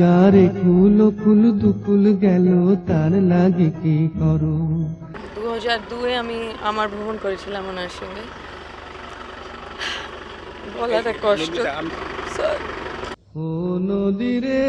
যারে কুল কুল দুকুল গেল তার লাগে কি করো। 2002-এ আমি আমার ভ্রমণ করেছিলাম ওনার সঙ্গে। বলাটা কষ্ট। Sorry. ও নদীরে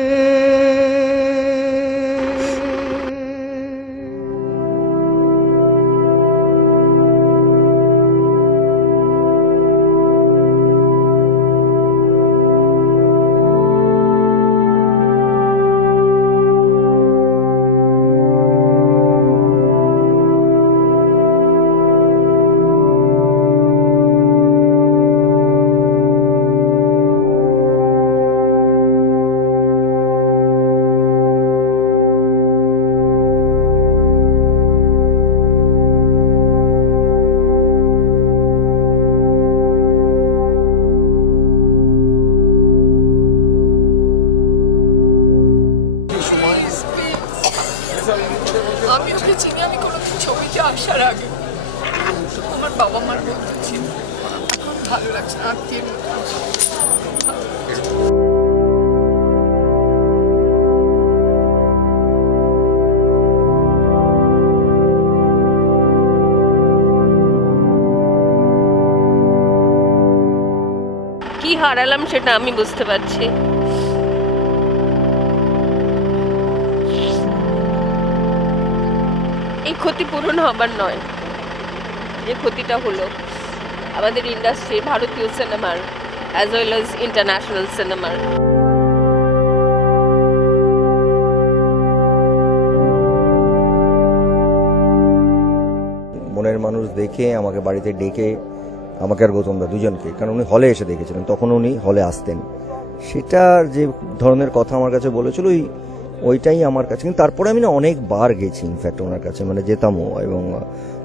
আমি ওকে চিনি, আমি কোনোদিন ছবিতে আসার আগে আমার বাবা মার বন্ধু ছিল। এখন ভালো লাগছে না, আত্মীয় কি হারালাম সেটা আমি বুঝতে পারছি। এই ক্ষতি পূরণ হবার নয়, যে ক্ষতিটা হলো আমাদের ইন্ডাস্ট্রি, ভারতীয় সিনেমার অ্যাজ ওয়েল অ্যাজ ইন্টারন্যাশনাল সিনেমার। মনের মানুষ দেখে আমাকে বাড়িতে ডেকে, আমাকে আর গৌতমদা দুজনকে, কারণ উনি হলে এসে দেখেছিলেন, তখন উনি হলে আসতেন, সেটার যে ধরনের কথা আমার কাছে বলেছিল ওইটাই আমার কাছে। কিন্তু তারপরে আমি না অনেকবার গেছি ইনফ্যাক্ট ওনার কাছে, মানে যেতামও, এবং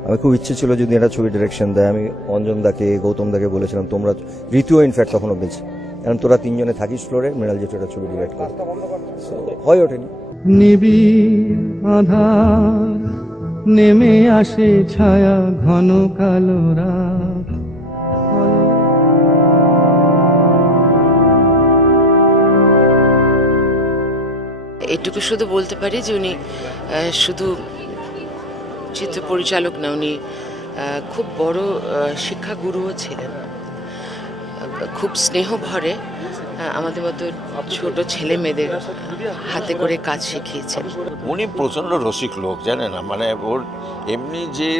আমি খুব ইচ্ছে ছিল যদি একটা ছবি ডিরেকশন দেয়। আমি অঞ্জনদাকে, গৌতমদাকে বলেছিলাম তোমরা, ঋতুও ইনফ্যাক্ট তখনও বেঁচে, কারণ তোরা তিনজনে থাকিস ফ্লোরে, মৃণাল যেটা একটা ছবি ডিরেক্ট করে, হয়ে ওঠেনি। নিবিড় আধার নেমে আসে ছায়া ঘন কালো রাত। এটুকু শুধু বলতে পারি যে উনি শুধু চিত্র পরিচালক না, উনি খুব বড় শিক্ষাগুরুও ছিলেন। খুব স্নেহ ভরে আমাদের মতো ছোট ছেলে মেয়েদের হাতে করে কাজ শিখিয়েছেন। উনি প্রচণ্ড রসিক লোক, জানে না, মানে ওর এমনি যে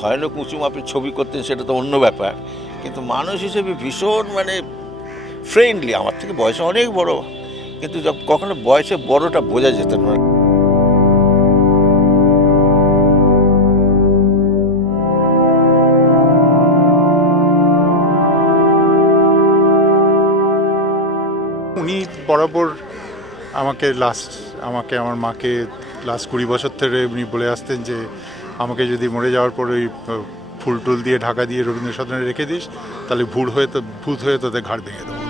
ভয়ানক উঁচু মাপের ছবি করতেন সেটা তো অন্য ব্যাপার, কিন্তু মানুষ হিসেবে ভীষণ মানে ফ্রেন্ডলি। আমার থেকে বয়সে অনেক বড়, কিন্তু কখনো বয়সে বড়টা বোঝা যেত না। উনি বরাবর আমাকে আমার মাকে লাস্ট 20 বছর ধরে উনি বলে আসতেন যে আমাকে যদি মরে যাওয়ার পর ওই ফুল টুল দিয়ে ঢাকা দিয়ে রবীন্দ্র সদনে রেখে দিস, তাহলে ভূত হয়ে তোদের ঘাড় ভেঙে দেবো।